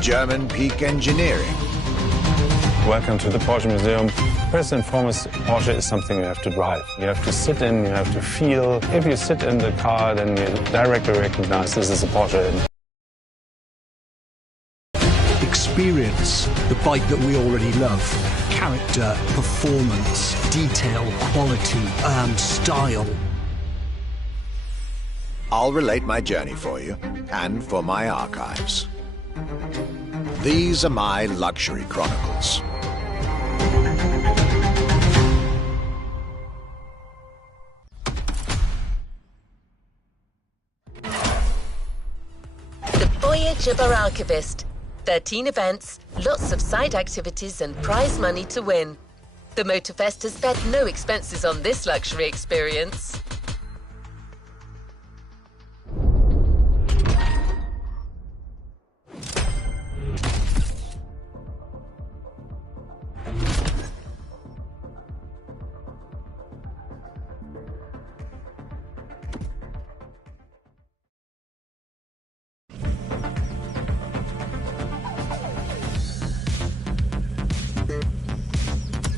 German peak engineering. Welcome to the Porsche Museum. First and foremost, Porsche is something you have to drive. You have to sit in, you have to feel. If you sit in the car, then you directly recognize this is a Porsche. Experience the bike that we already love. Character, performance, detail, quality, and style. I'll relate my journey for you, and for my archives. These are my luxury chronicles. The Voyage of our Archivist. 13 events, lots of side activities and prize money to win. The Motorfest has spared no expenses on this luxury experience.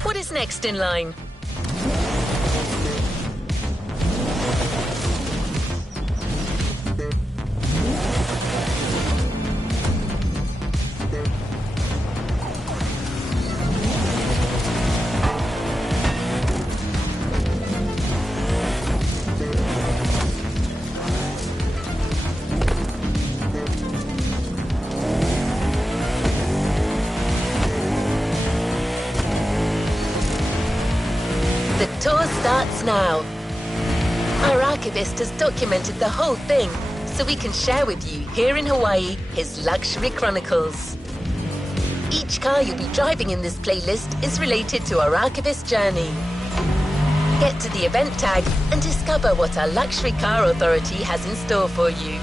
What is next in line? The tour starts now. Our archivist has documented the whole thing, so we can share with you here in Hawaii his luxury chronicles. Each car you'll be driving in this playlist is related to our archivist journey. Get to the event tag and discover what our luxury car authority has in store for you.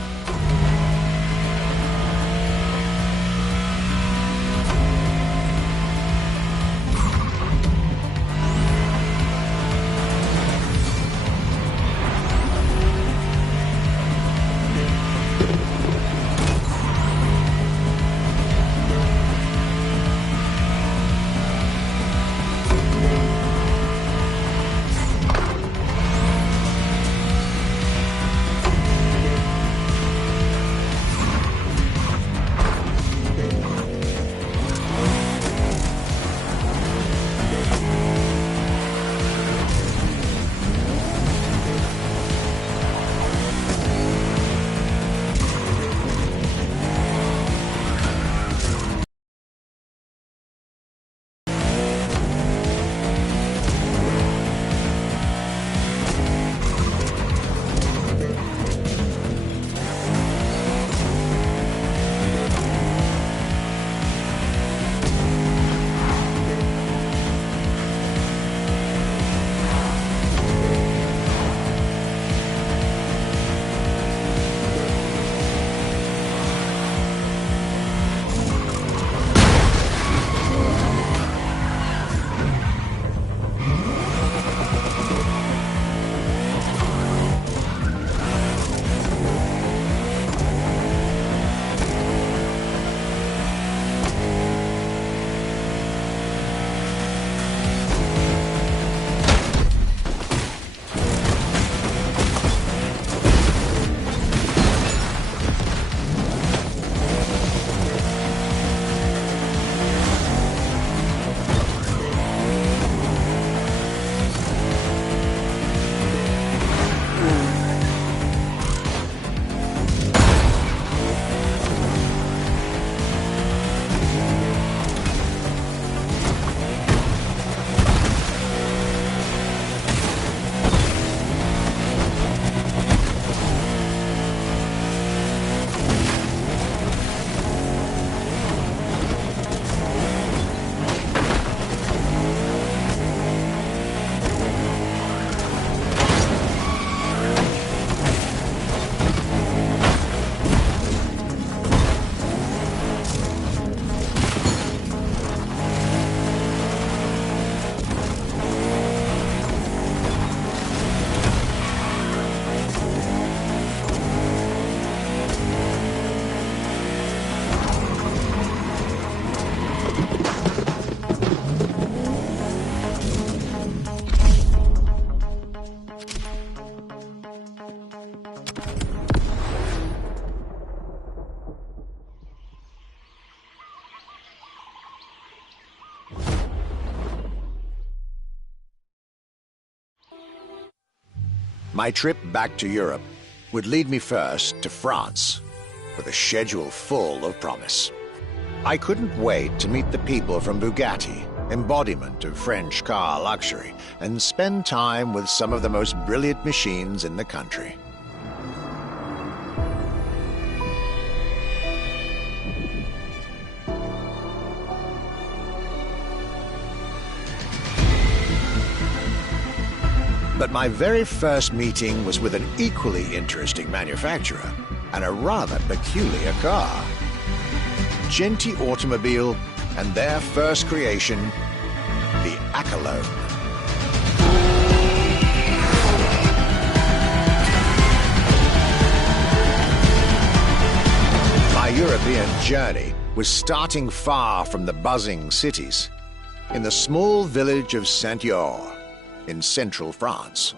My trip back to Europe would lead me first to France, with a schedule full of promise. I couldn't wait to meet the people from Bugatti, embodiment of French car luxury, and spend time with some of the most brilliant machines in the country. But my very first meeting was with an equally interesting manufacturer and a rather peculiar car. Genti Automobile and their first creation, the Accolone. My European journey was starting far from the buzzing cities, in the small village of Saint-Yor, in central France.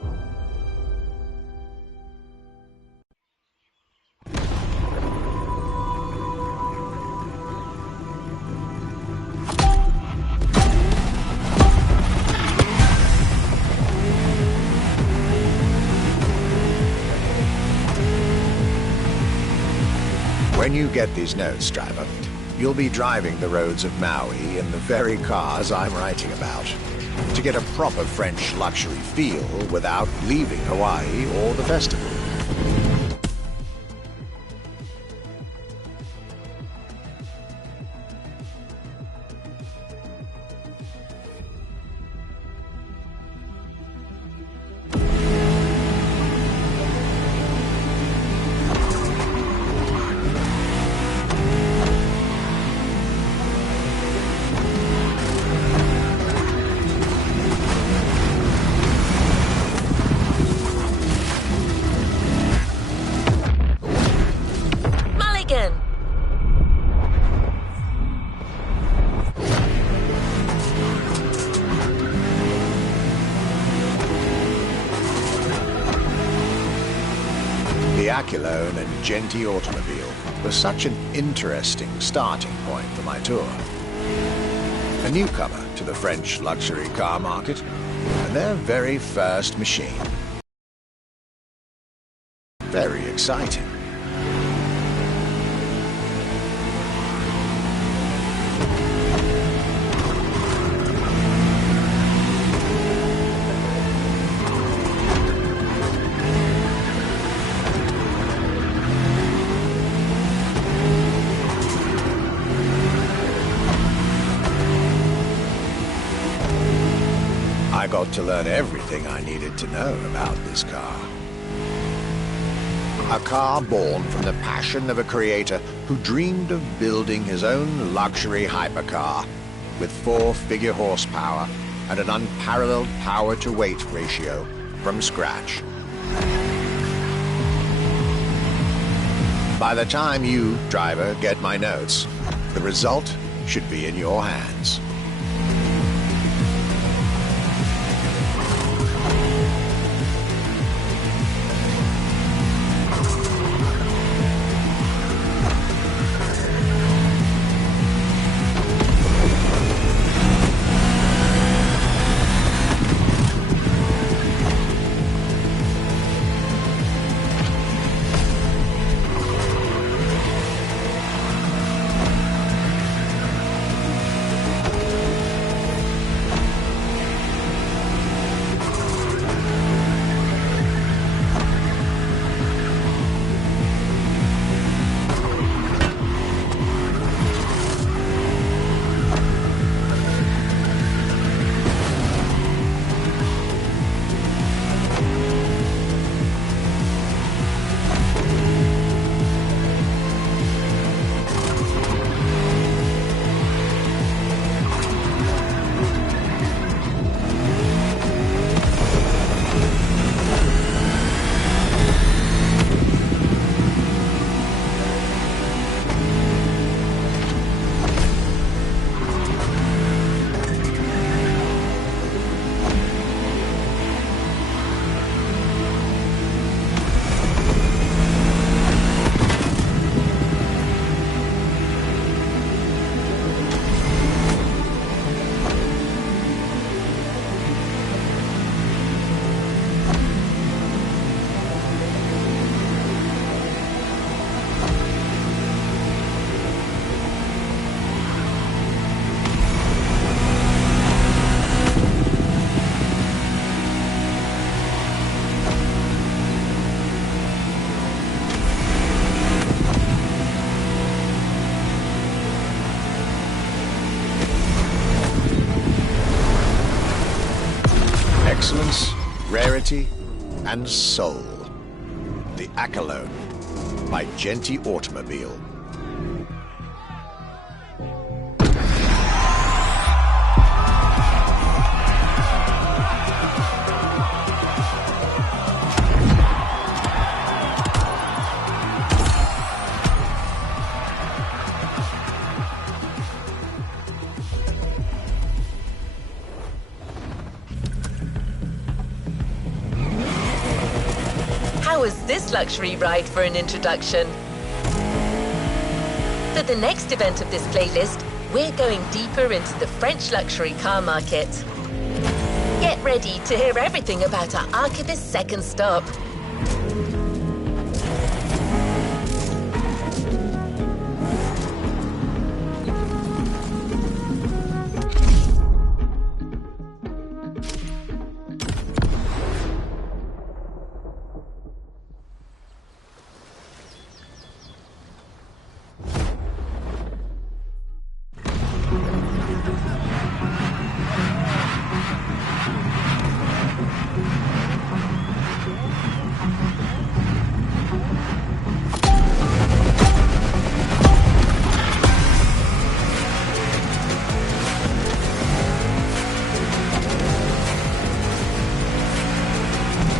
When you get these notes, driver, you'll be driving the roads of Maui in the very cars I'm writing about, to get a proper French luxury feel without leaving Hawaii or the festival. The Accolone and Genti Automobile was such an interesting starting point for my tour. A newcomer to the French luxury car market, and their very first machine. Very exciting. I got to learn everything I needed to know about this car. A car born from the passion of a creator who dreamed of building his own luxury hypercar with 4-figure horsepower and an unparalleled power-to-weight ratio from scratch. By the time you, driver, get my notes, the result should be in your hands. excellence, rarity, and soul. The Accolone by Genty Automobile. How was this luxury ride for an introduction? For the next event of this playlist, we're going deeper into the French luxury car market. Get ready to hear everything about our archivist's second stop.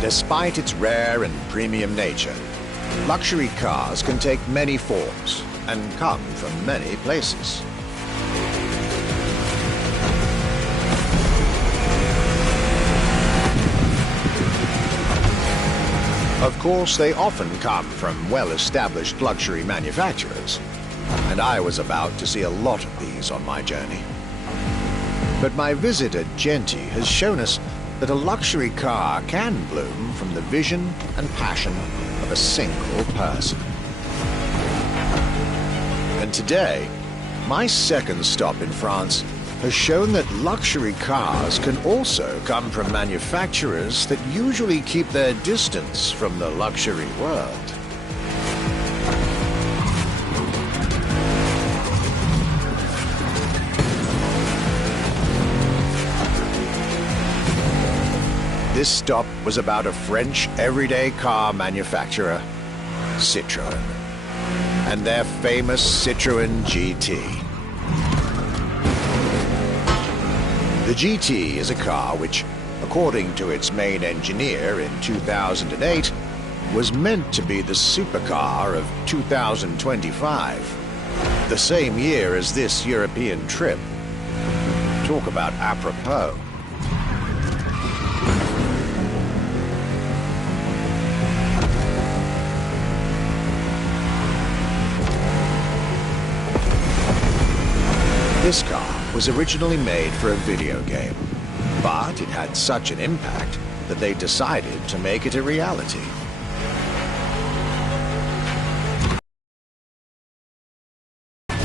Despite its rare and premium nature, luxury cars can take many forms and come from many places. Of course, they often come from well-established luxury manufacturers, and I was about to see a lot of these on my journey. But my visit at Genty has shown us that a luxury car can bloom from the vision and passion of a single person. And today, my second stop in France has shown that luxury cars can also come from manufacturers that usually keep their distance from the luxury world. This stop was about a French everyday car manufacturer, Citroën, and their famous Citroën GT. The GT is a car which, according to its main engineer in 2008, was meant to be the supercar of 2025, the same year as this European trip. Talk about apropos. This car was originally made for a video game, but it had such an impact that they decided to make it a reality.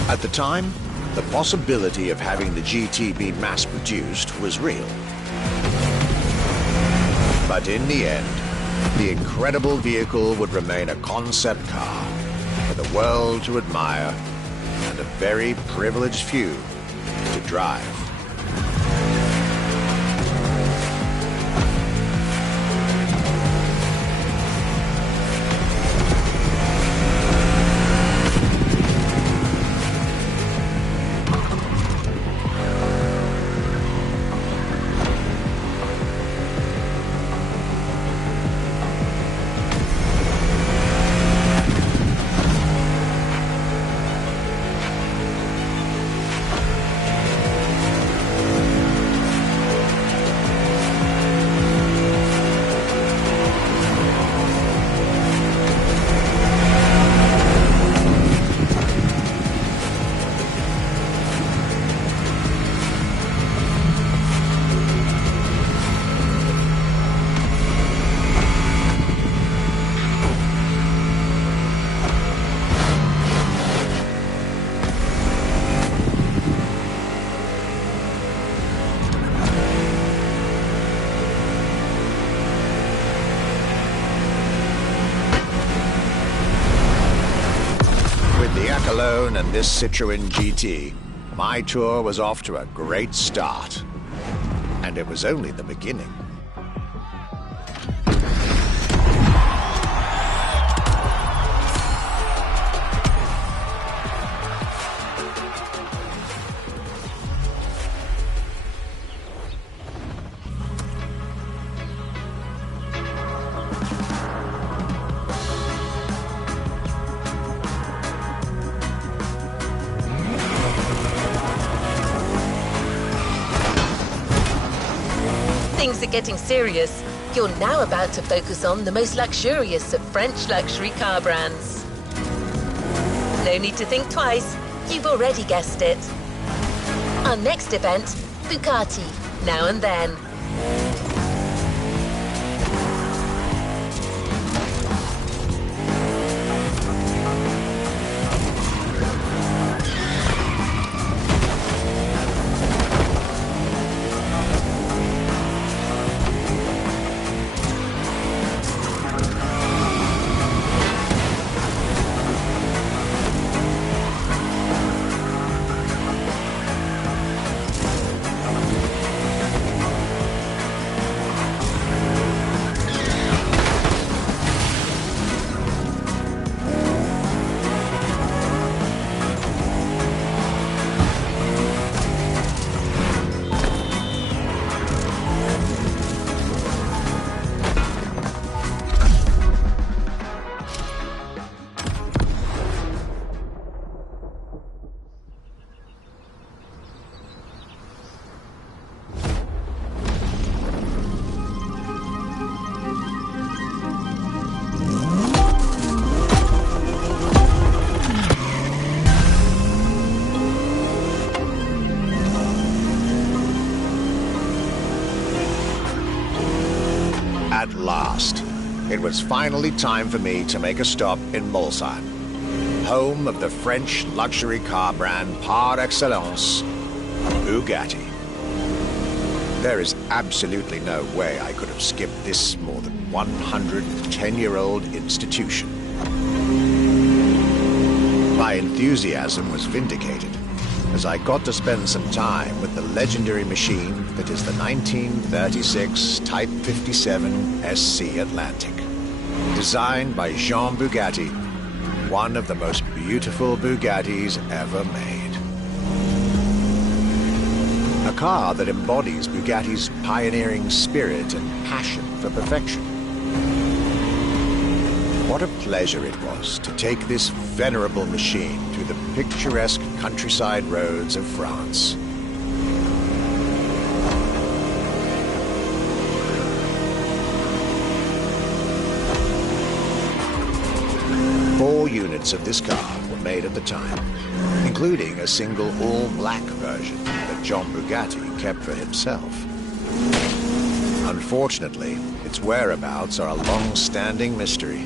At the time, the possibility of having the GT be mass-produced was real. But in the end, the incredible vehicle would remain a concept car for the world to admire and a very privileged few to drive. Accolone and this Citroën GT, my tour was off to a great start. And it was only the beginning. things are getting serious, you're now about to focus on the most luxurious of French luxury car brands. No need to think twice, you've already guessed it. Our next event, Bugatti, Now and Then. At last, it was finally time for me to make a stop in Mulsanne, home of the French luxury car brand par excellence, Bugatti. There is absolutely no way I could have skipped this more than 110-year-old institution. My enthusiasm was vindicated as I got to spend some time with the legendary machine that is the 1936 Type 57 SC Atlantic. Designed by Jean Bugatti, one of the most beautiful Bugattis ever made. A car that embodies Bugatti's pioneering spirit and passion for perfection. What a pleasure it was to take this venerable machine through the picturesque countryside roads of France. Four units of this car were made at the time, including a single all-black version that Jean Bugatti kept for himself. Unfortunately, its whereabouts are a long-standing mystery,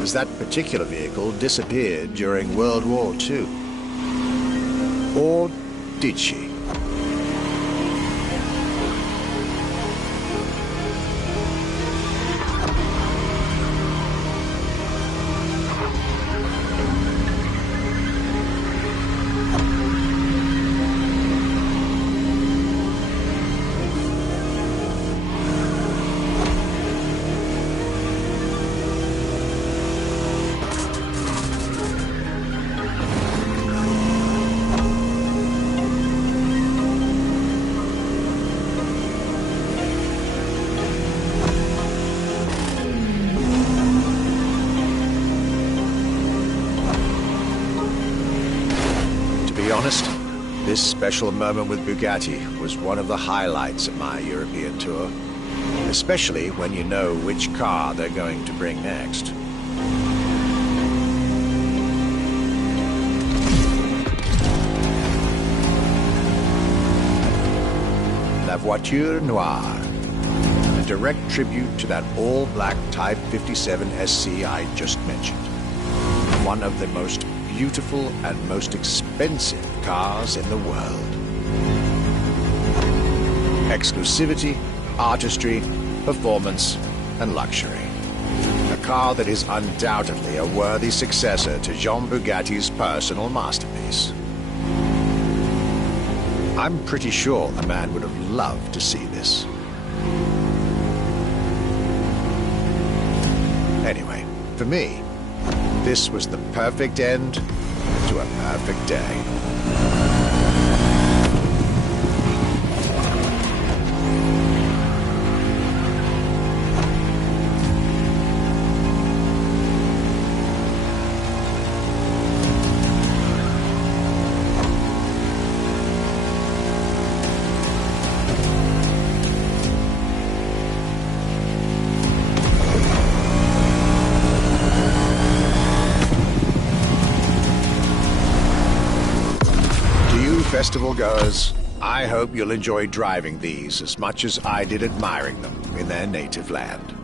as that particular vehicle disappeared during World War II. Or did she? This special moment with Bugatti was one of the highlights of my European tour, especially when you know which car they're going to bring next. La Voiture Noire, a direct tribute to that all-black Type 57 SC I just mentioned. One of the most beautiful and most expensive cars in the world. Exclusivity, artistry, performance, and luxury. A car that is undoubtedly a worthy successor to Jean Bugatti's personal masterpiece. I'm pretty sure the man would have loved to see this. Anyway, for me, this was the perfect end to a perfect day. festival goers, I hope you'll enjoy driving these as much as I did admiring them in their native land.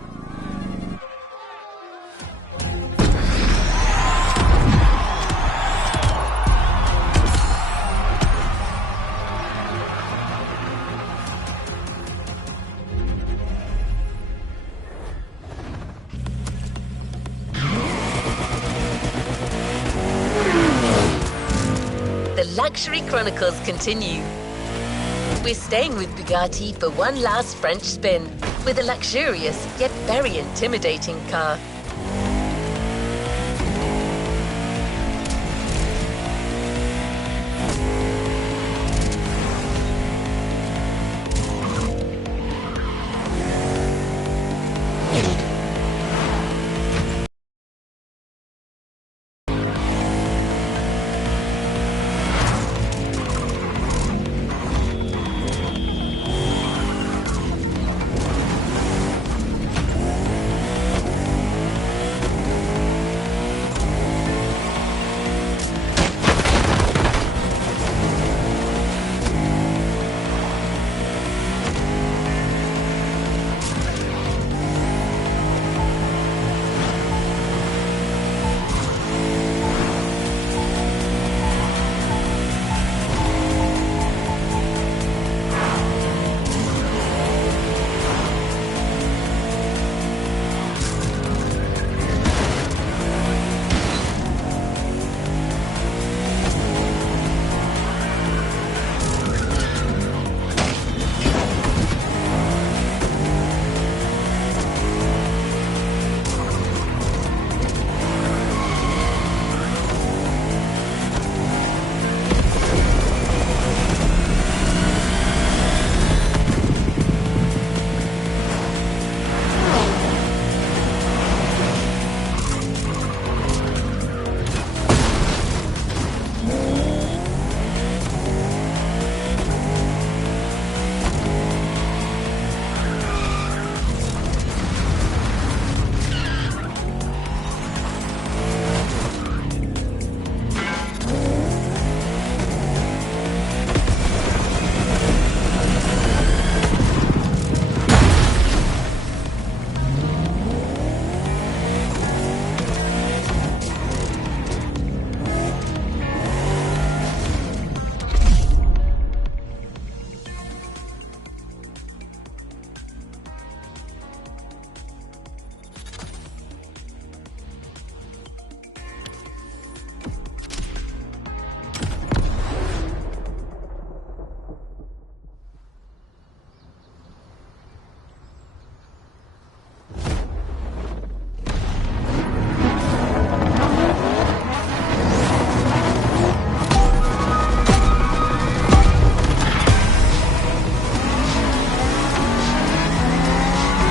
The Luxury Chronicles continue. We're staying with Bugatti for one last French spin with a luxurious yet very intimidating car.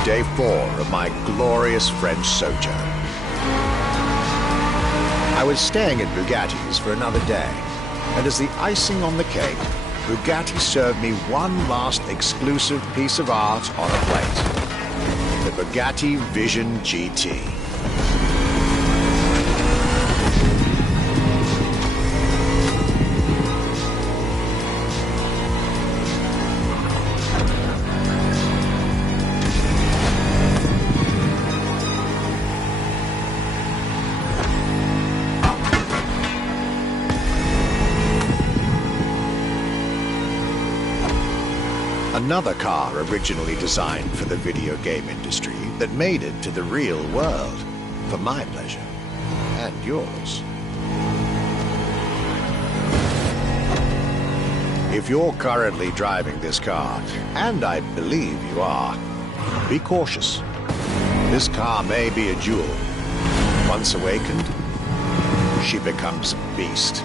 Day 4 of my glorious French sojourn. I was staying at Bugatti's for another day, and as the icing on the cake, Bugatti served me one last exclusive piece of art on a plate. The Bugatti Vision GT. Another car originally designed for the video game industry that made it to the real world, for my pleasure and yours. If you're currently driving this car, and I believe you are, be cautious. This car may be a jewel. Once awakened, she becomes a beast.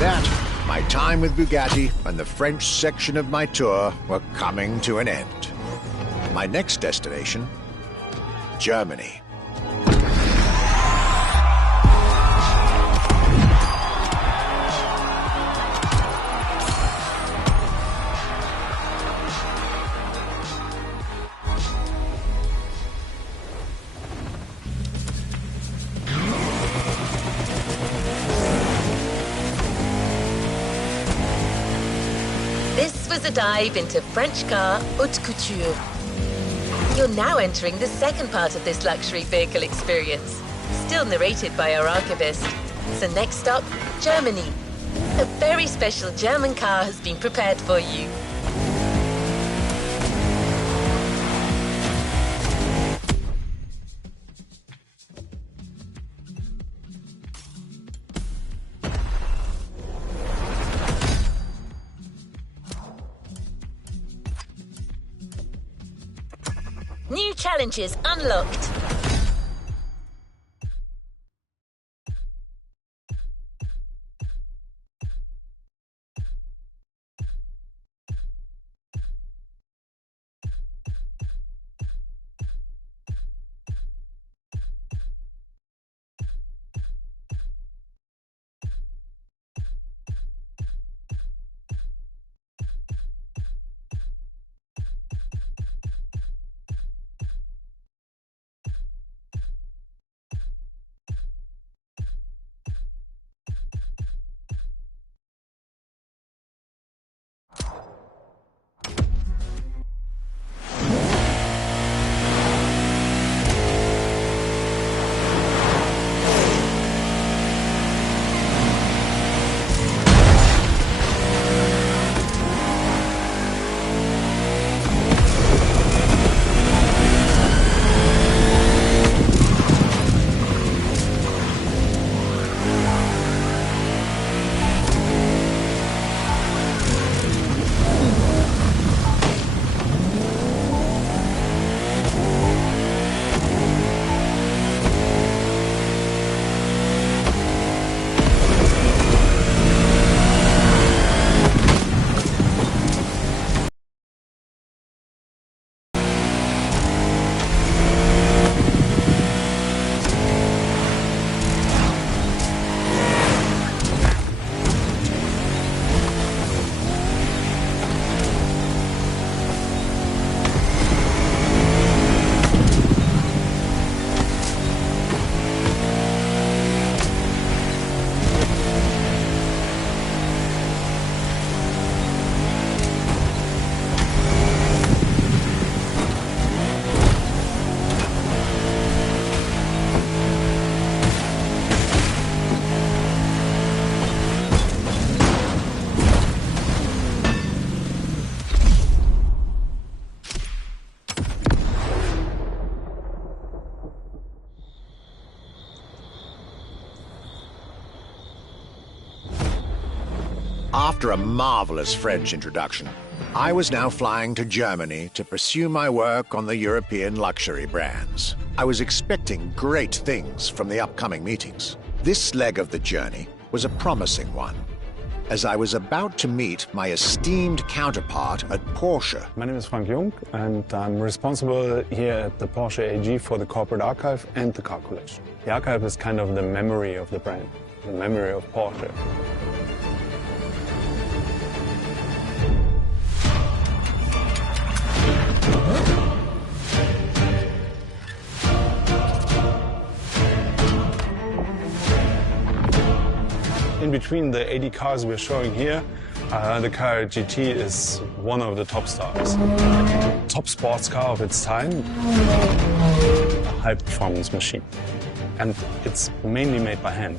that, my time with Bugatti and the French section of my tour were coming to an end. My next destination, Germany. This was a dive into French car haute couture. You're now entering the second part of this luxury vehicle experience, still narrated by our archivist. So next stop, Germany. A very special German car has been prepared for you. New challenges unlocked. After a marvelous French introduction, I was now flying to Germany to pursue my work on the European luxury brands. I was expecting great things from the upcoming meetings. This leg of the journey was a promising one, as I was about to meet my esteemed counterpart at Porsche. My name is Frank Jung, and I'm responsible here at the Porsche AG for the corporate archive and the car collection. The archive is kind of the memory of the brand, the memory of Porsche. In between the 80 cars we're showing here, the car GT is one of the top stars. Top sports car of its time, a high-performance machine. And it's mainly made by hand.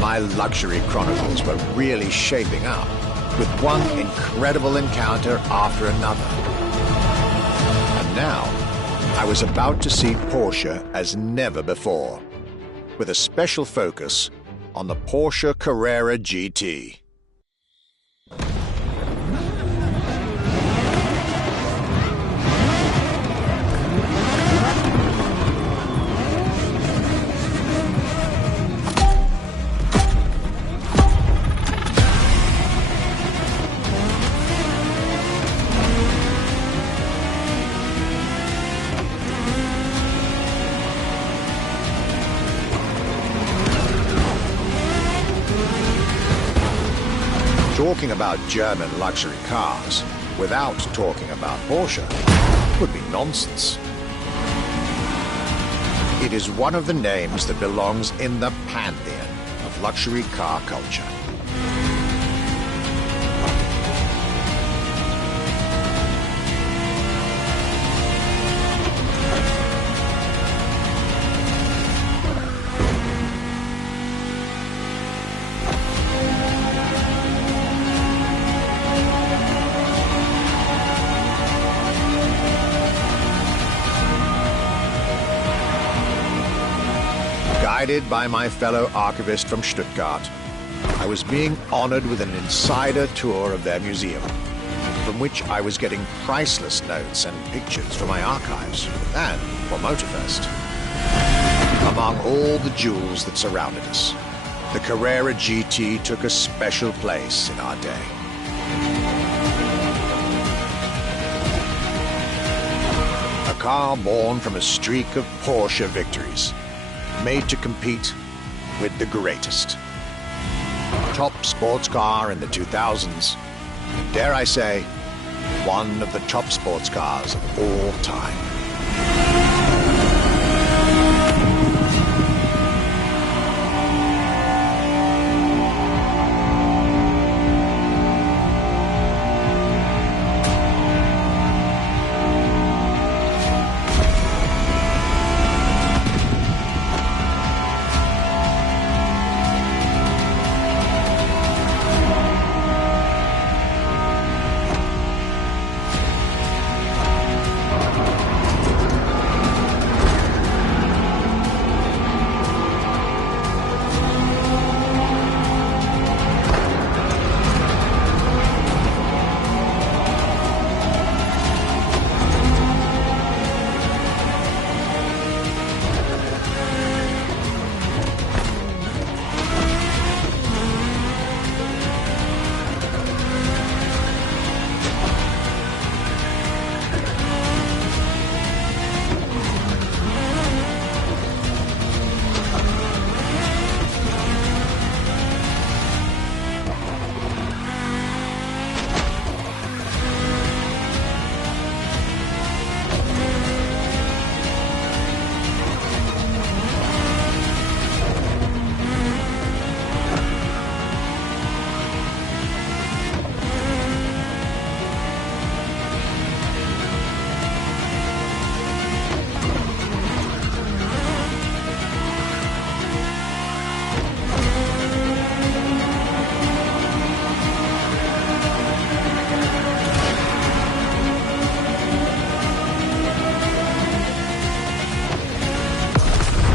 My luxury chronicles were really shaping up, with one incredible encounter after another. And now, I was about to see Porsche as never before, with a special focus on the Porsche Carrera GT. Talking about German luxury cars without talking about Porsche would be nonsense. It is one of the names that belongs in the pantheon of luxury car culture. Guided by my fellow archivist from Stuttgart, I was being honored with an insider tour of their museum, from which I was getting priceless notes and pictures for my archives and for Motorfest. Among all the jewels that surrounded us, the Carrera GT took a special place in our day. A car born from a streak of Porsche victories, made to compete with the greatest. Top sports car in the 2000s, dare I say, one of the top sports cars of all time.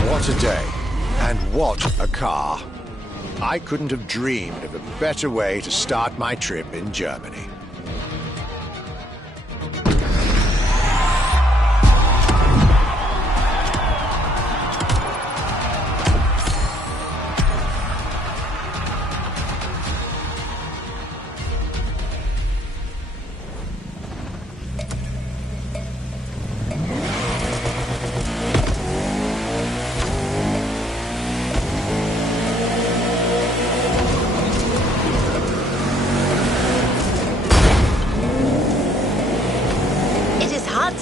What a day, and what a car. I couldn't have dreamed of a better way to start my trip in Germany.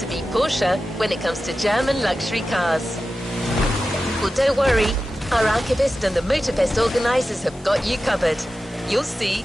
To beat Porsche when it comes to German luxury cars. Well, don't worry, our archivist and the Motorfest organizers have got you covered. You'll see.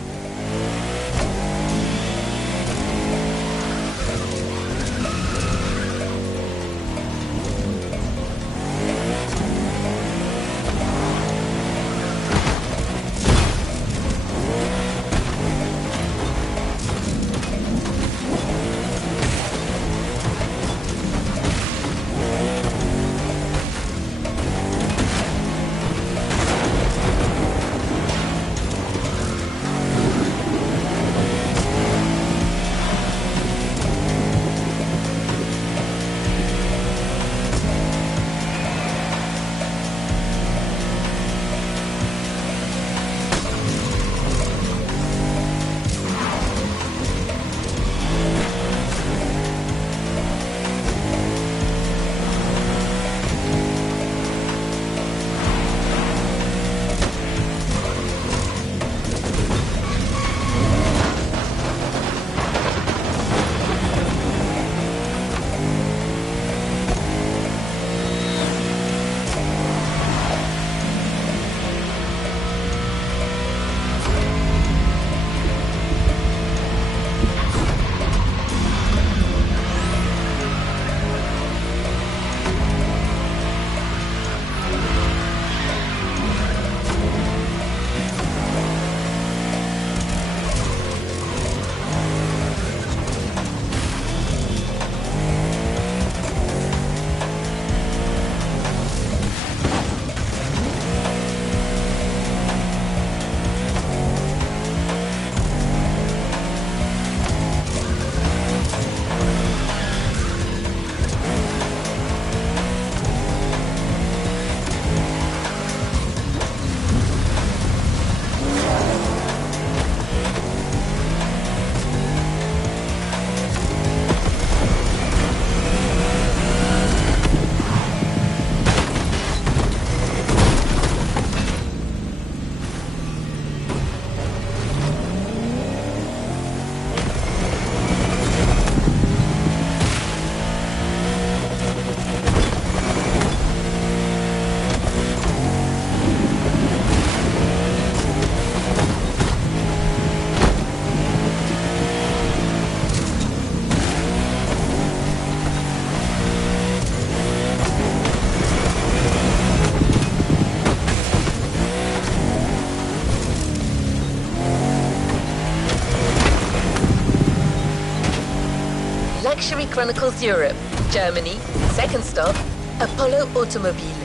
Luxury Chronicles Europe, Germany, second stop, Apollo Automobile.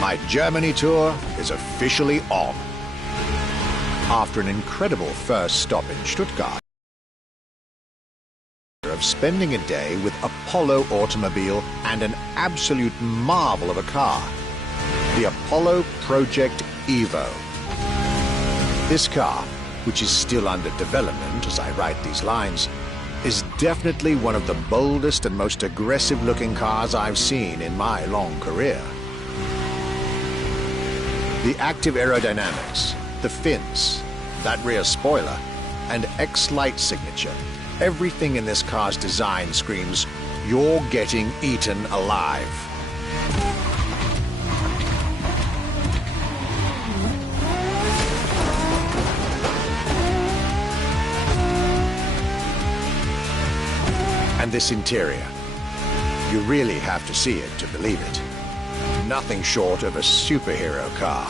My Germany tour is officially on. After an incredible first stop in Stuttgart, of spending a day with Apollo Automobile and an absolute marvel of a car, the Apollo Project Evo. This car, which is still under development as I write these lines, is definitely one of the boldest and most aggressive-looking cars I've seen in my long career. The active aerodynamics, the fins, that rear spoiler, and X-Light signature, everything in this car's design screams, you're getting eaten alive. And this interior, you really have to see it to believe it. Nothing short of a superhero car.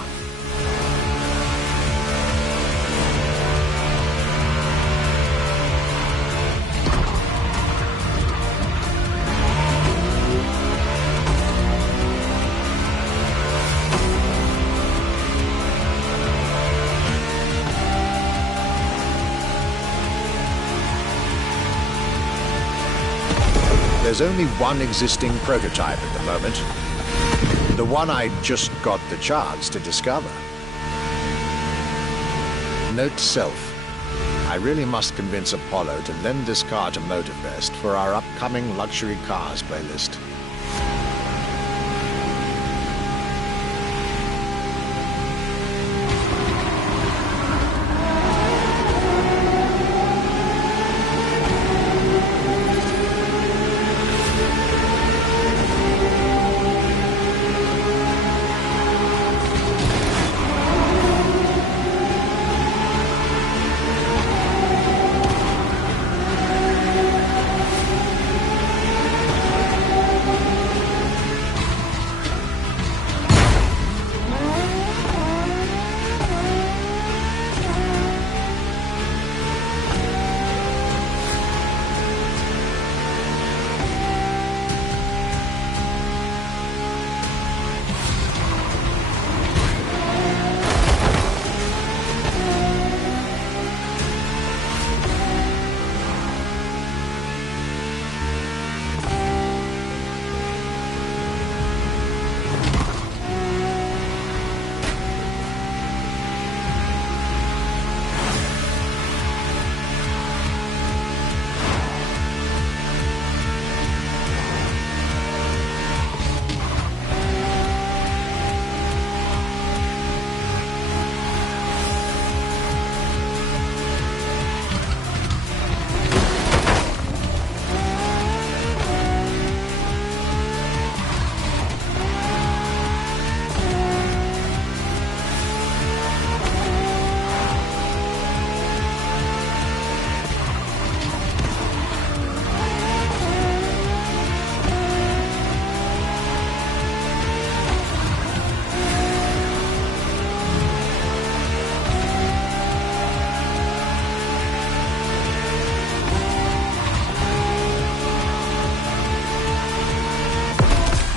There's only one existing prototype at the moment. The one I just got the chance to discover. Note to self, I really must convince Apollo to lend this car to Motorfest for our upcoming luxury cars playlist.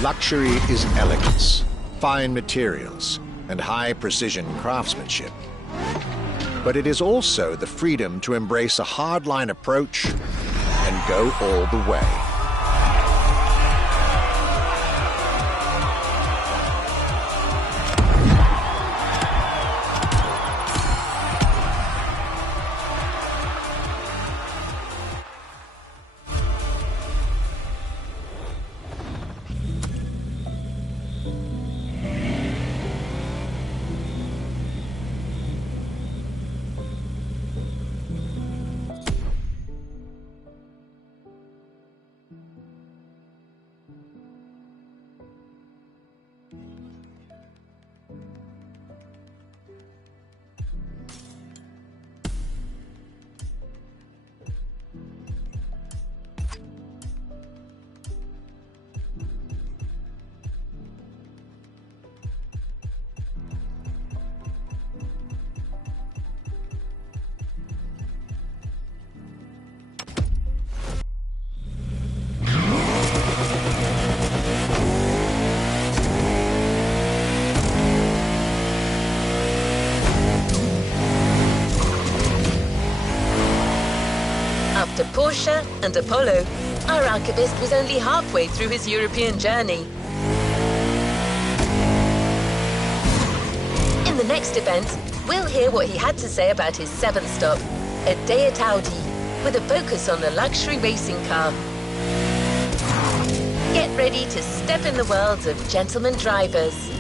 Luxury is elegance, fine materials, and high-precision craftsmanship. But it is also the freedom to embrace a hardline approach and go all the way. to Porsche and Apollo, our archivist was only halfway through his European journey. In the next event, we'll hear what he had to say about his 7th stop, a day at Audi, with a focus on the luxury racing car. Get ready to step in the world of gentleman drivers.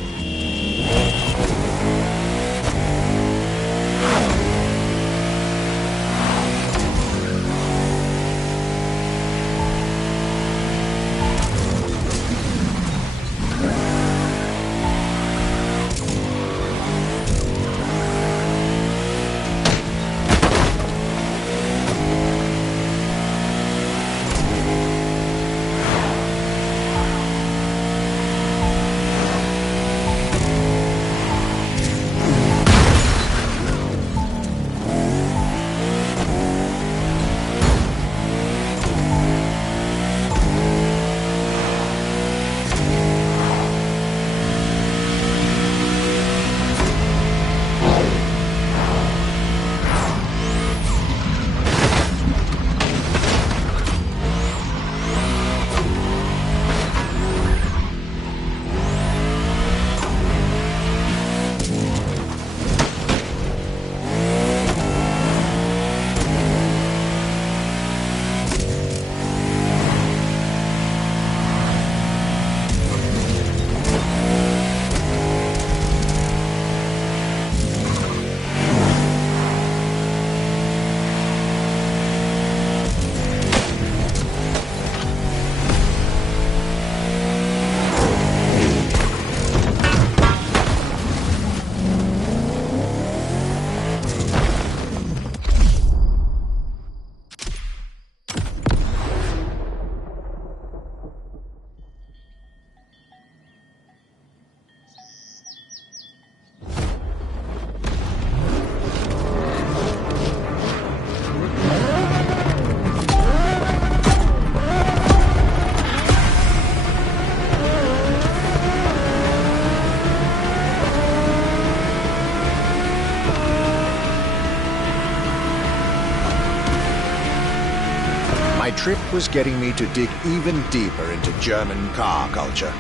My trip was getting me to dig even deeper into German car culture.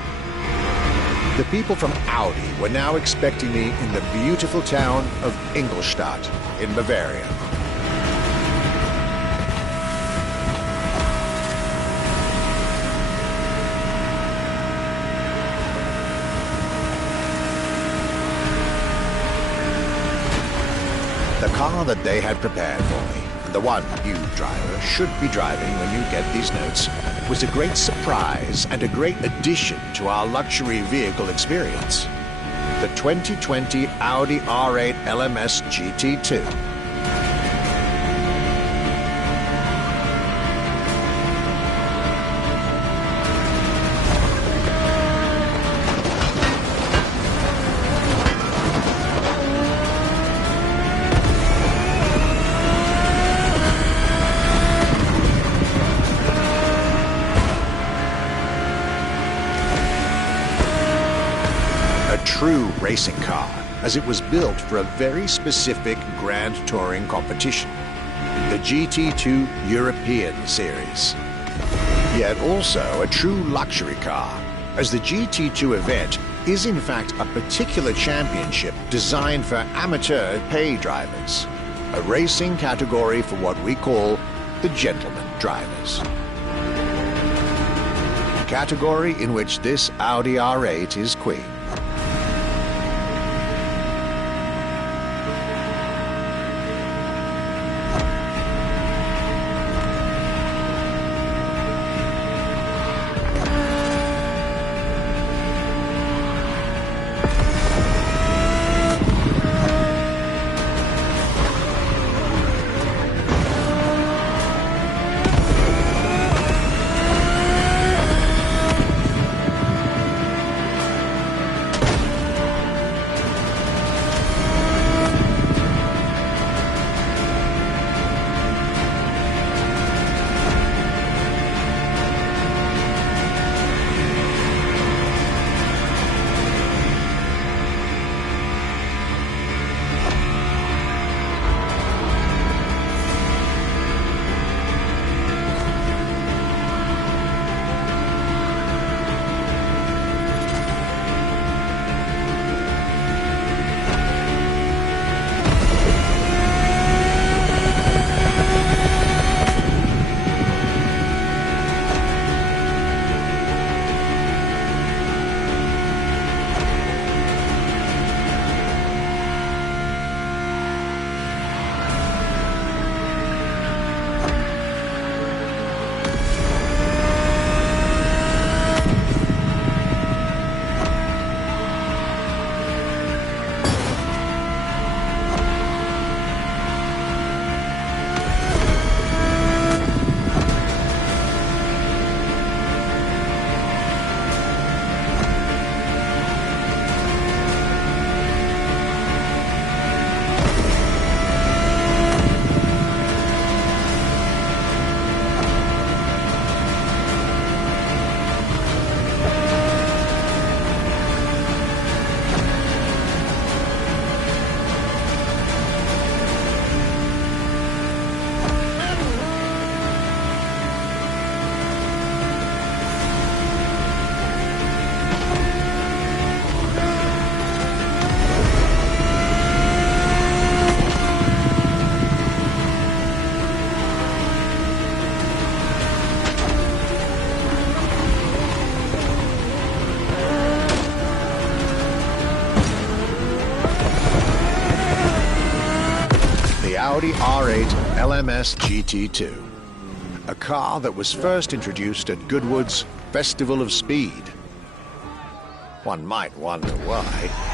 The people from Audi were now expecting me in the beautiful town of Ingolstadt in Bavaria. The car that they had prepared for me, the one you driver should be driving when you get these notes, was a great surprise and a great addition to our luxury vehicle experience. The 2020 Audi R8 LMS GT2. True racing car, as it was built for a very specific Grand Touring competition, the GT2 European Series. Yet also a true luxury car, as the GT2 event is in fact a particular championship designed for amateur pay drivers, a racing category for what we call the gentleman drivers. A category in which this Audi R8 is queen. Audi R8 LMS GT2, a car that was first introduced at Goodwood's Festival of Speed. One might wonder why.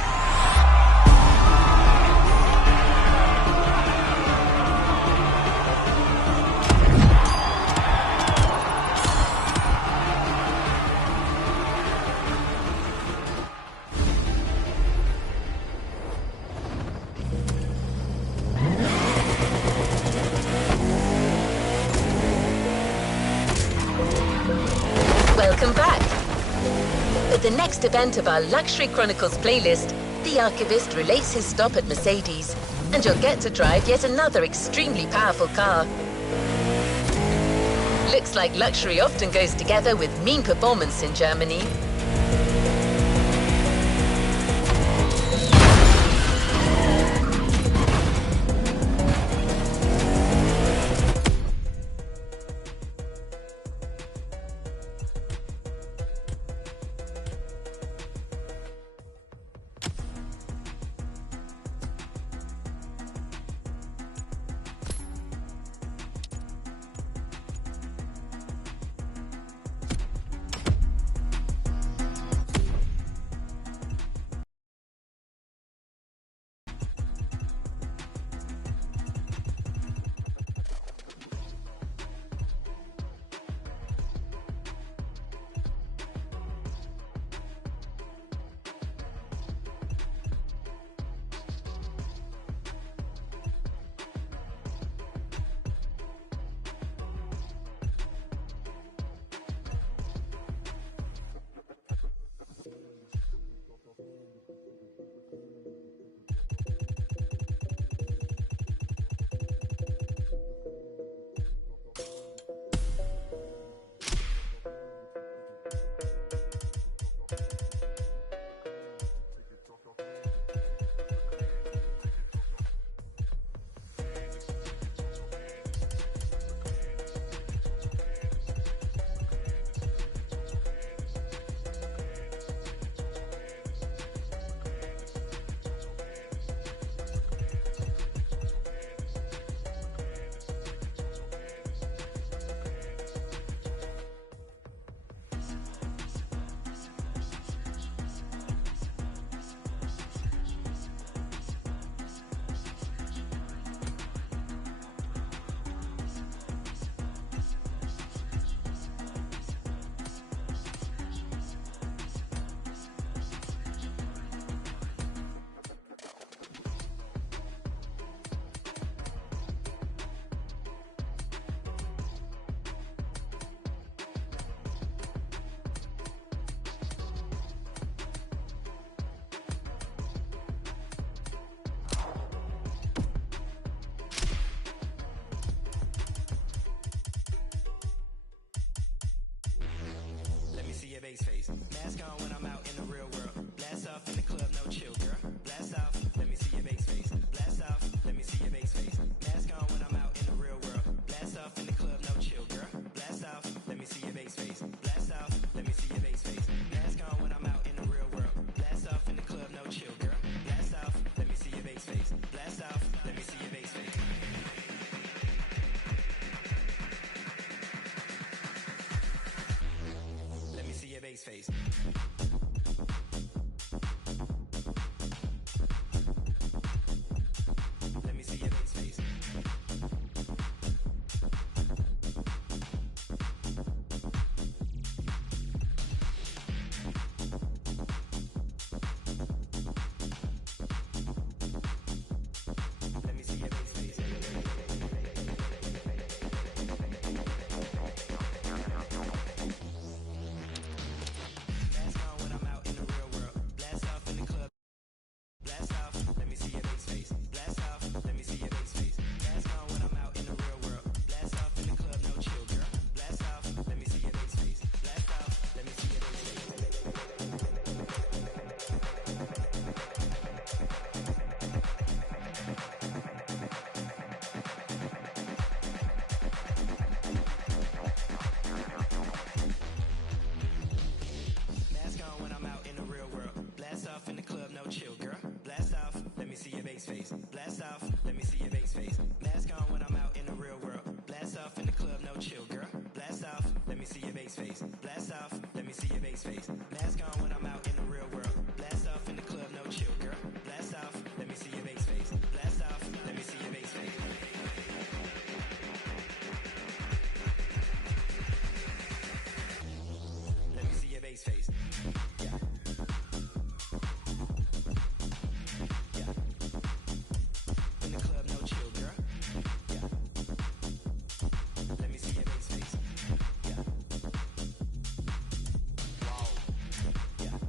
Welcome back. At the next event of our Luxury Chronicles playlist, the archivist relates his stop at Mercedes, and you'll get to drive yet another extremely powerful car. Looks like luxury often goes together with mean performance in Germany. Blast off, let me see your bass face. Mask on when I'm out in the real world. Blast off in the club, no chill, girl. Blast off, let me see your bass face. Blast off, let me see your bass face. Mask on when I'm out in the real world. Blast off in the club, no chill, girl. Blast off, let me see your bass face. Blast off, let me see your bass face. Let me see your bass face. Yeah. Yeah. In the club, no chill, girl. Yeah. Let me see your bass face. Yeah. Wow. Yeah.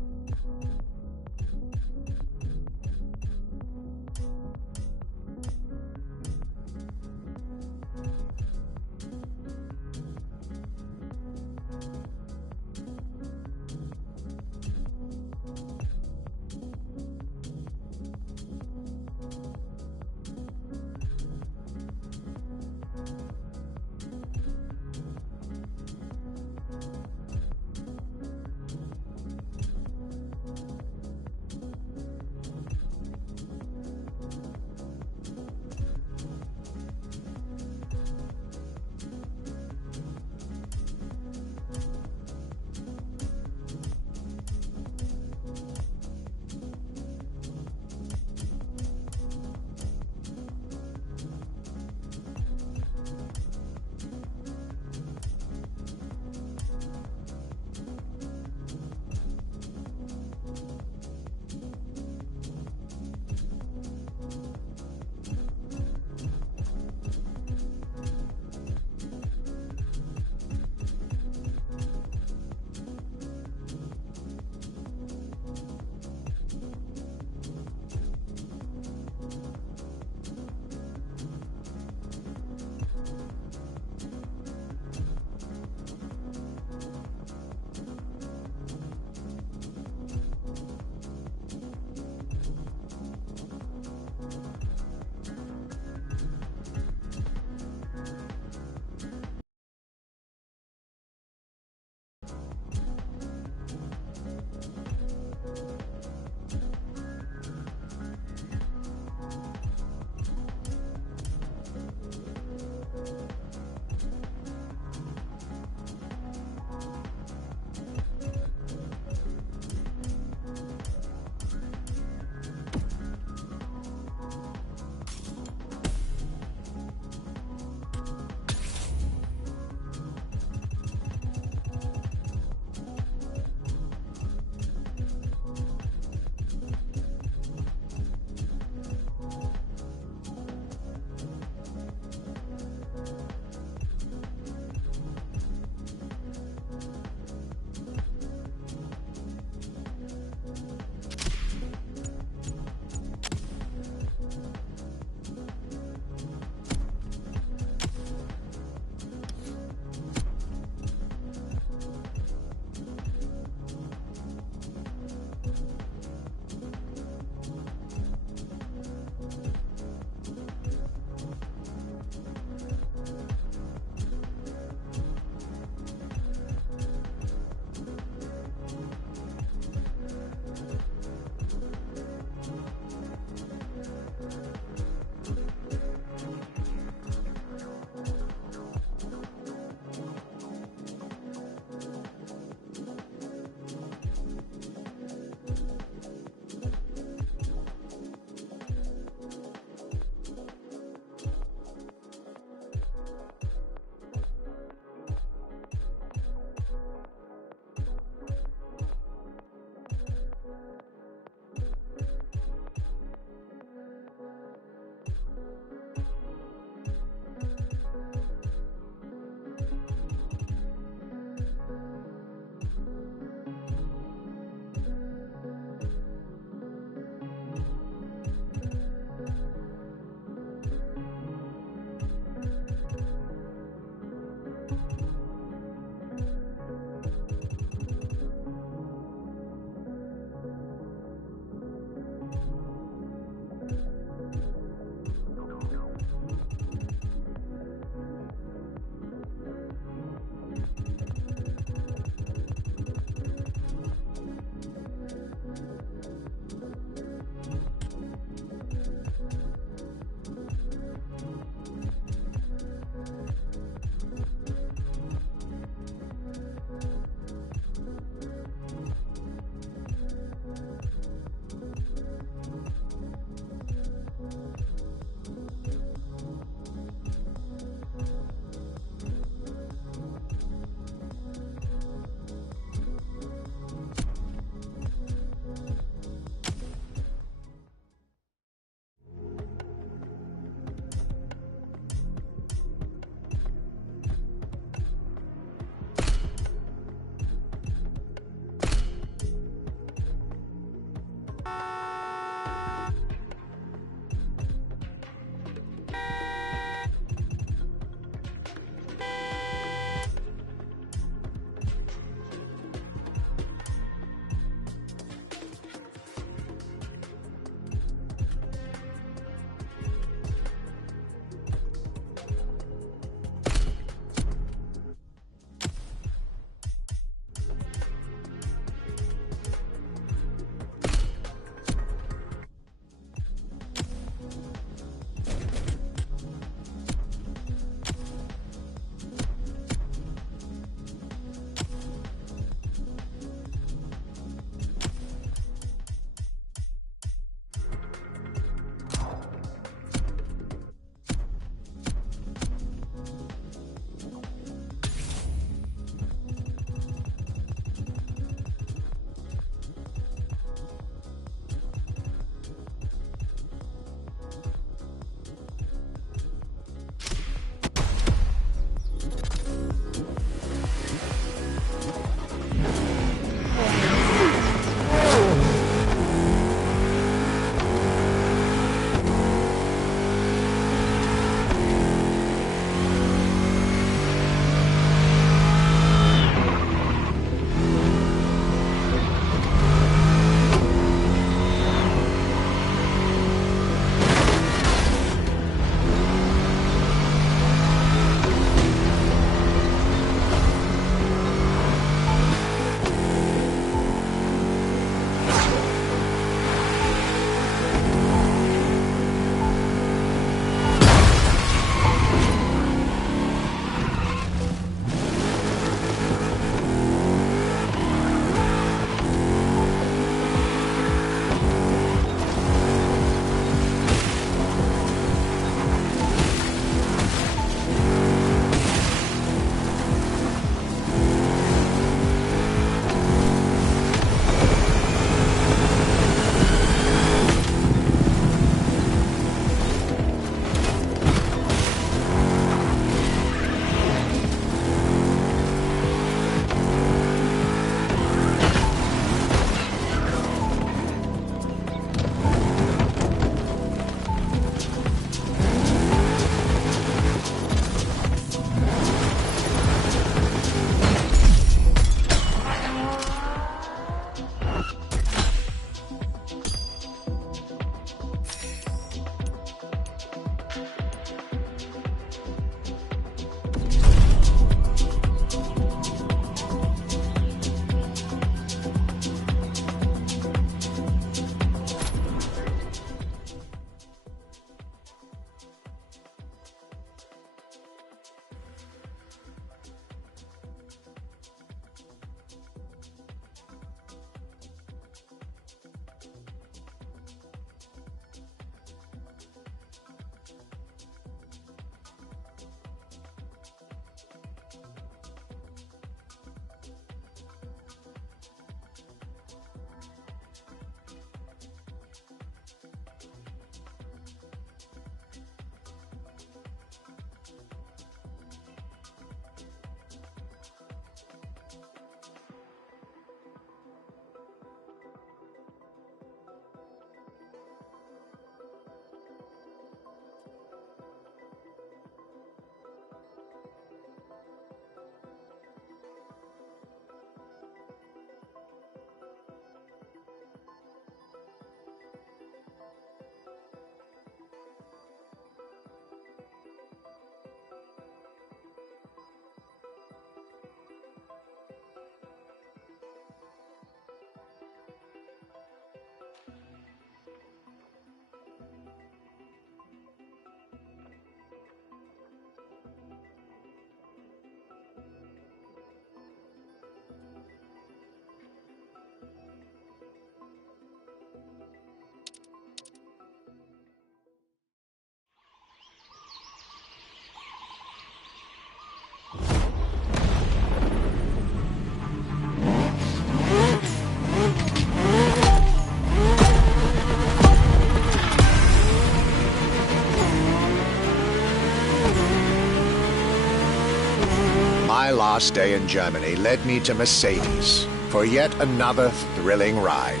My last day in Germany led me to Mercedes for yet another thrilling ride.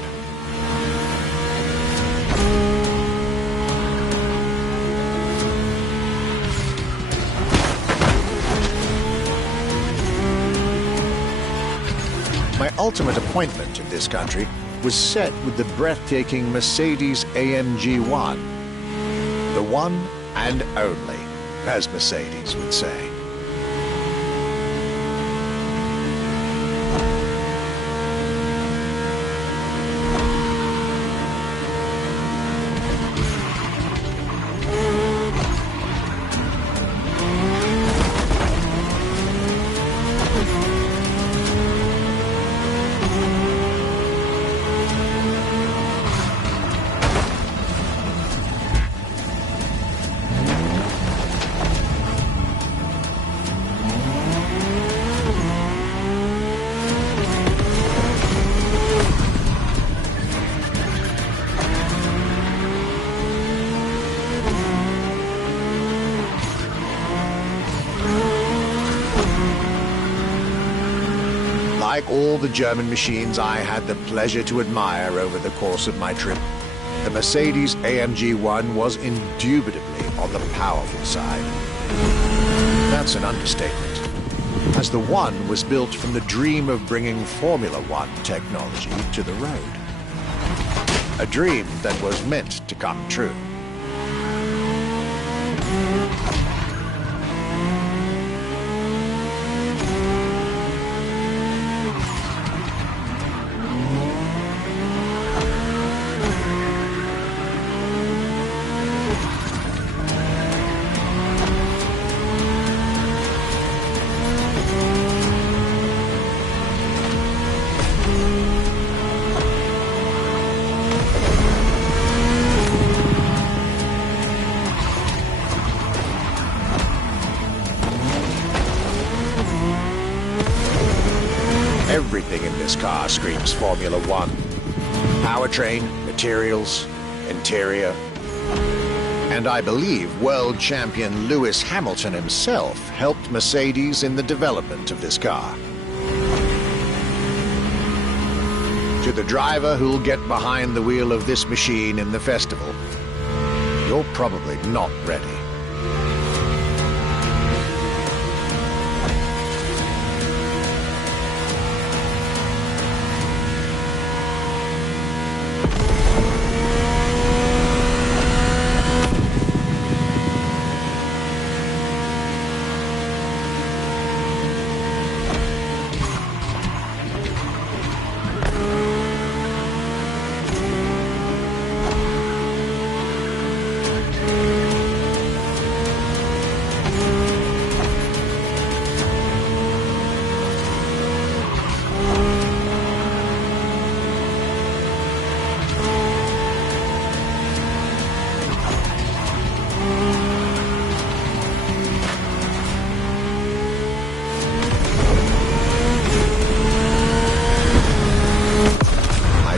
My ultimate appointment in this country was set with the breathtaking Mercedes AMG 1. The one and only, as Mercedes would say. Like all the German machines I had the pleasure to admire over the course of my trip, the Mercedes AMG 1 was indubitably on the powerful side. That's an understatement, as the One was built from the dream of bringing Formula One technology to the road. A dream that was meant to come true. Everything in this car screams Formula One. Powertrain, materials, interior. And I believe world champion Lewis Hamilton himself helped Mercedes in the development of this car. To the driver who'll get behind the wheel of this machine in the festival, you're probably not ready.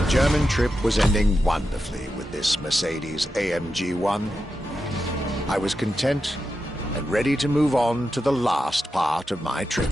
German trip was ending wonderfully with this Mercedes AMG 1. I was content and ready to move on to the last part of my trip.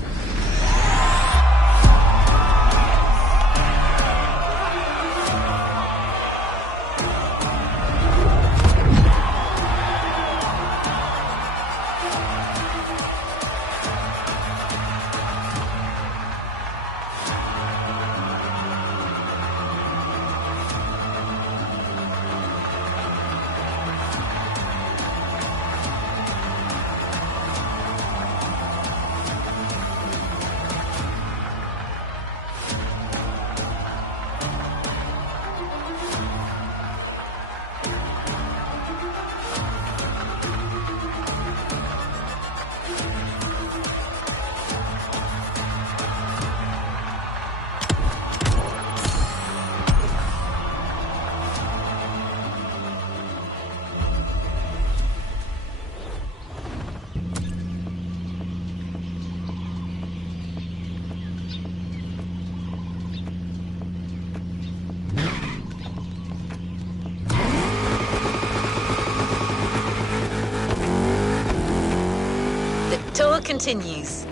Tour continues.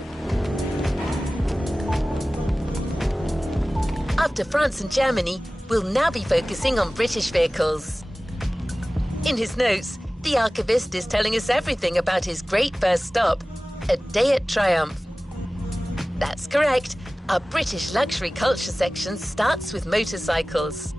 After France and Germany, we'll now be focusing on British vehicles. In his notes, the archivist is telling us everything about his great first stop, a day at Triumph. That's correct. Our British luxury culture section starts with motorcycles.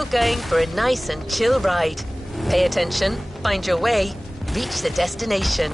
you're going for a nice and chill ride. Pay attention, find your way, reach the destination.